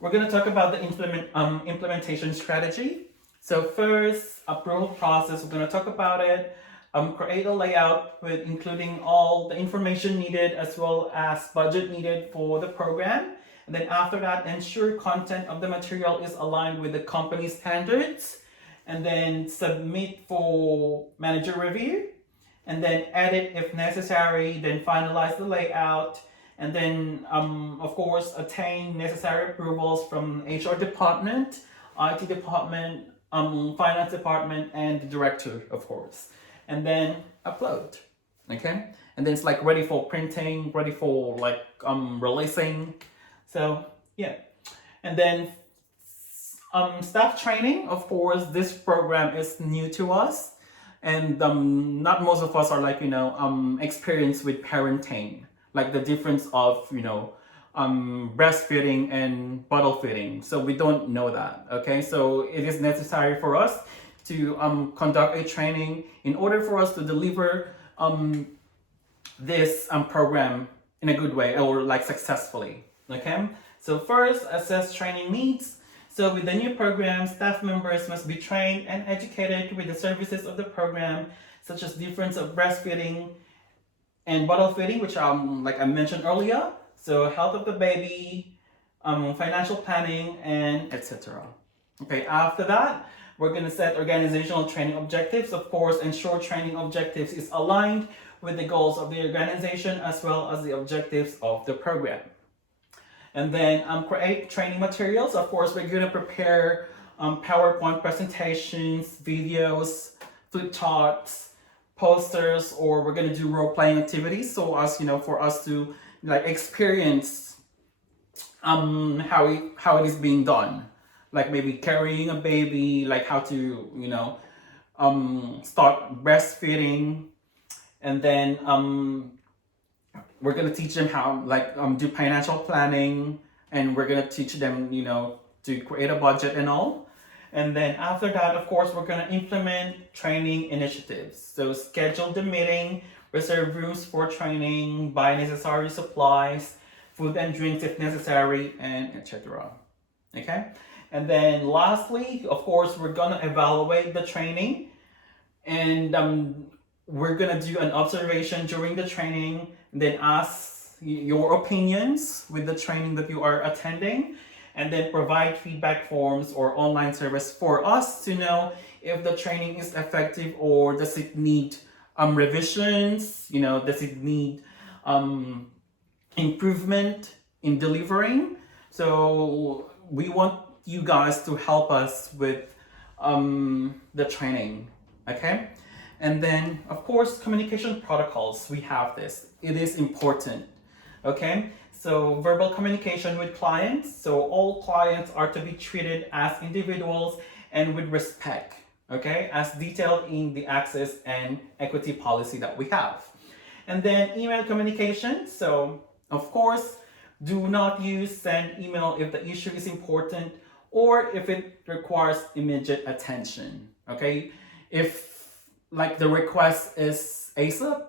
we're going to talk about the implementation strategy. So first, approval process, we're going to talk about it. Create a layout with including all the information needed as well as budget needed for the program. And then after that, ensure content of the material is aligned with the company standards. And then submit for manager review. And then edit if necessary. Then finalize the layout. And then, of course, attain necessary approvals from HR department, IT department, finance department, and the director, of course. And then upload, okay? And then it's like ready for printing, ready for like releasing. So yeah, and then staff training. Of course, this program is new to us, and not most of us are like experienced with parenting, like the difference of breastfeeding and bottle feeding. So we don't know that. Okay, so it is necessary for us to conduct a training in order for us to deliver this program in a good way or like successfully. Okay, so first, assess training needs. So with the new program, staff members must be trained and educated with the services of the program, such as difference of breastfeeding and bottle feeding, which like I mentioned earlier. So health of the baby, financial planning, and etc. Okay, after that, we're going to set organizational training objectives. Of course, ensure training objectives is aligned with the goals of the organization as well as the objectives of the program. And then create training materials. Of course, we're going to prepare PowerPoint presentations, videos, flip charts, posters, or we're going to do role-playing activities. So as for us to like experience how it is being done, like maybe carrying a baby, like how to start breastfeeding, and then we're gonna teach them how do financial planning, and we're gonna teach them to create a budget and all. And then after that, of course, we're gonna implement training initiatives. So schedule the meeting, reserve rooms for training, buy necessary supplies, food and drinks if necessary, and etc. Okay. And then lastly, of course, we're gonna evaluate the training, and we're gonna do an observation during the training, and then ask your opinions with the training that you are attending, and then provide feedback forms or online service for us to know if the training is effective or does it need revisions, does it need improvement in delivering. So we want you guys to help us with the training, okay? And then, of course, communication protocols. We have this. It is important, okay? So verbal communication with clients. So all clients are to be treated as individuals and with respect, okay? As detailed in the access and equity policy that we have. And then email communication. So, of course, do not send email if the issue is important or if it requires immediate attention, okay? If like the request is ASAP,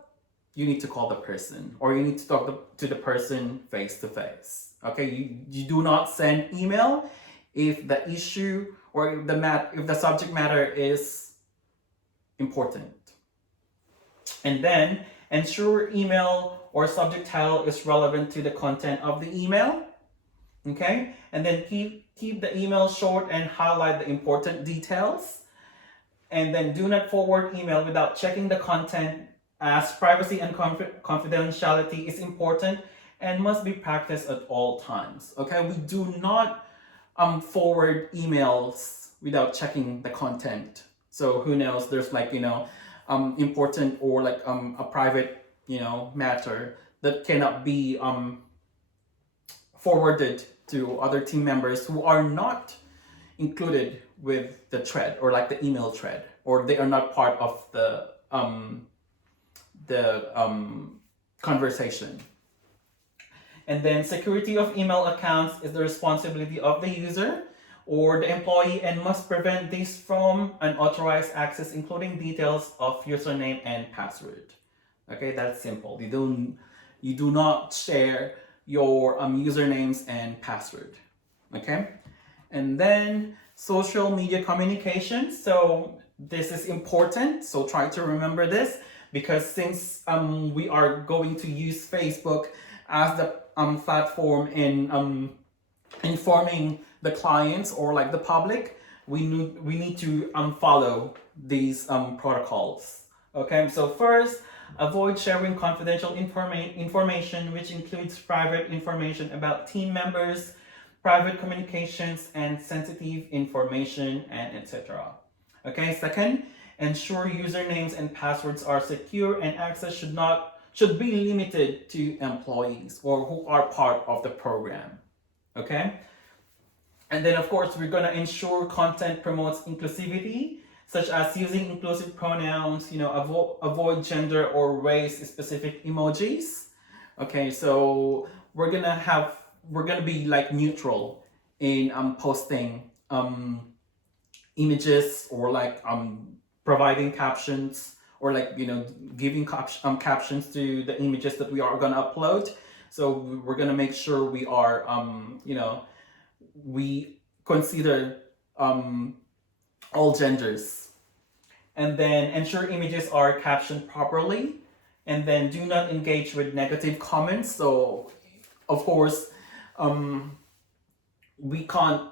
you need to call the person or you need to talk to the person face to face. Okay, you do not send email if the issue or if the subject matter is important. And then ensure email or subject title is relevant to the content of the email. Okay, and then keep the email short and highlight the important details. And then do not forward email without checking the content, as privacy and confidentiality is important and must be practiced at all times. Okay, we do not forward emails without checking the content. So who knows, there's like important or like a private matter that cannot be forwarded to other team members who are not included with the thread or like the email thread, or they are not part of the conversation. And then security of email accounts is the responsibility of the user or the employee and must prevent this from unauthorized access, including details of username and password. Okay, that's simple. You do not share your usernames and password. Okay, and then social media communication. So this is important, so try to remember this, because since we are going to use Facebook as the platform in informing the clients or like the public, we need to follow these protocols. Okay, so first, avoid sharing confidential information, which includes private information about team members, private communications, and sensitive information, and etc. Okay, second, ensure usernames and passwords are secure, and access should be limited to employees or who are part of the program. Okay, and then of course we're going to ensure content promotes inclusivity, such as using inclusive pronouns, avoid gender or race specific emojis. Okay, so we're gonna be like neutral in posting images, or like providing captions, or like giving captions to the images that we are gonna upload. So we're gonna make sure we are we consider all genders, and then ensure images are captioned properly, and then do not engage with negative comments. So of course we can't,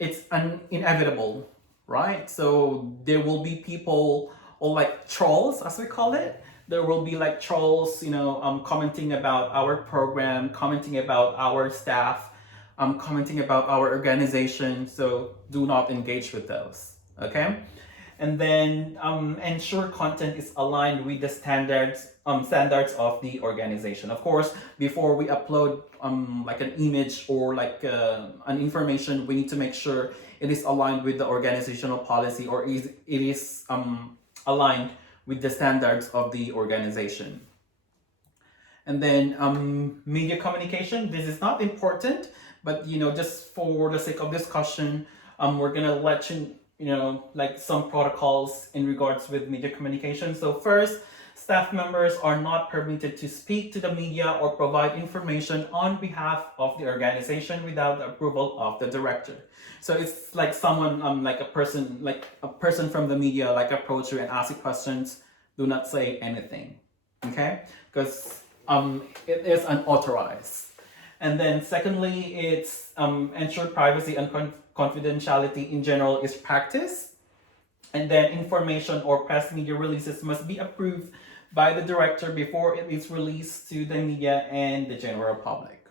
it's inevitable, right? So there will be people, or like trolls as we call it. There will be like trolls, commenting about our program, commenting about our staff, commenting about our organization. So do not engage with those. Okay, and then ensure content is aligned with the standards of the organization. Of course, before we upload like an image or like an information, we need to make sure it is aligned with the organizational policy, or it is aligned with the standards of the organization. And then media communication. This is not important, but just for the sake of discussion, we're gonna let like some protocols in regards with media communication. So first, staff members are not permitted to speak to the media or provide information on behalf of the organization without the approval of the director. So it's like someone, like a person from the media, like approach you and ask you questions. Do not say anything, okay? Because it is unauthorized. And then secondly, it's ensure privacy and confidentiality in general is practiced. And then information or press media releases must be approved by the director before it is released to the media and the general public.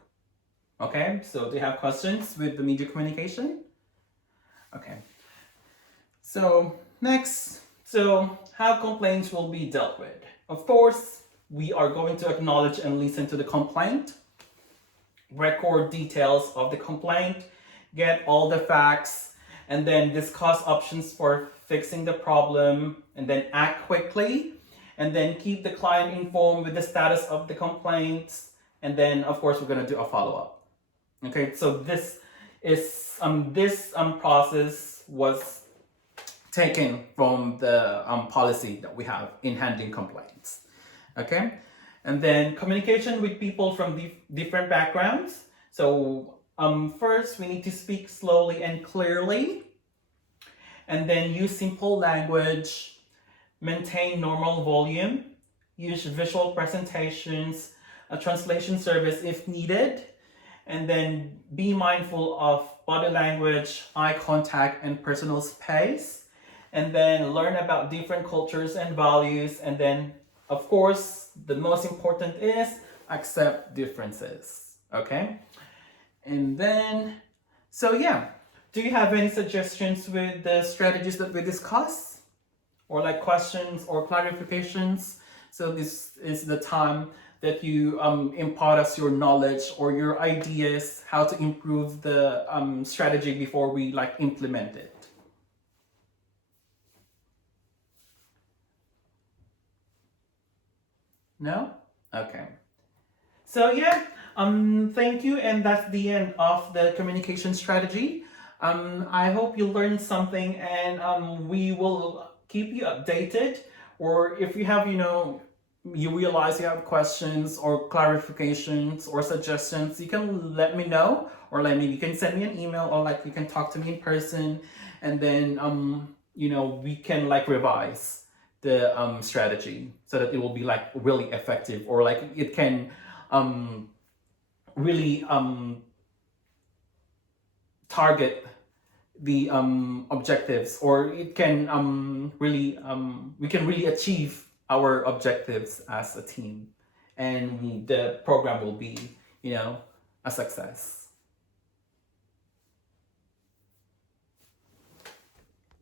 Okay, so do you have questions with the media communication? Okay, so next, so how complaints will be dealt with. Of course, we are going to acknowledge and listen to the complaint, record details of the complaint, get all the facts, and then discuss options for fixing the problem, and then act quickly, and then keep the client informed with the status of the complaints, and then of course we're going to do a follow-up. Okay, so this is this process was taken from the policy that we have in handling complaints. Okay, and then communication with people from different backgrounds. So first we need to speak slowly and clearly, and then use simple language, maintain normal volume, use visual presentations, a translation service if needed, and then be mindful of body language, eye contact, and personal space, and then learn about different cultures and values, and then of course the most important is accept differences. Okay, and then so yeah, do you have any suggestions with the strategies that we discussed, or like questions or clarifications? So this is the time that you impart us your knowledge or your ideas how to improve the strategy before we like implement it. No? Okay. So yeah, thank you, and that's the end of the communication strategy. I hope you learned something, and we will keep you updated. Or if you have, you realize you have questions or clarifications or suggestions, you can let me know, or like maybe you can send me an email, or like you can talk to me in person, and then we can like revise the strategy so that it will be like really effective, or like it can really target the objectives, or it can really we can really achieve our objectives as a team, and the program will be a success.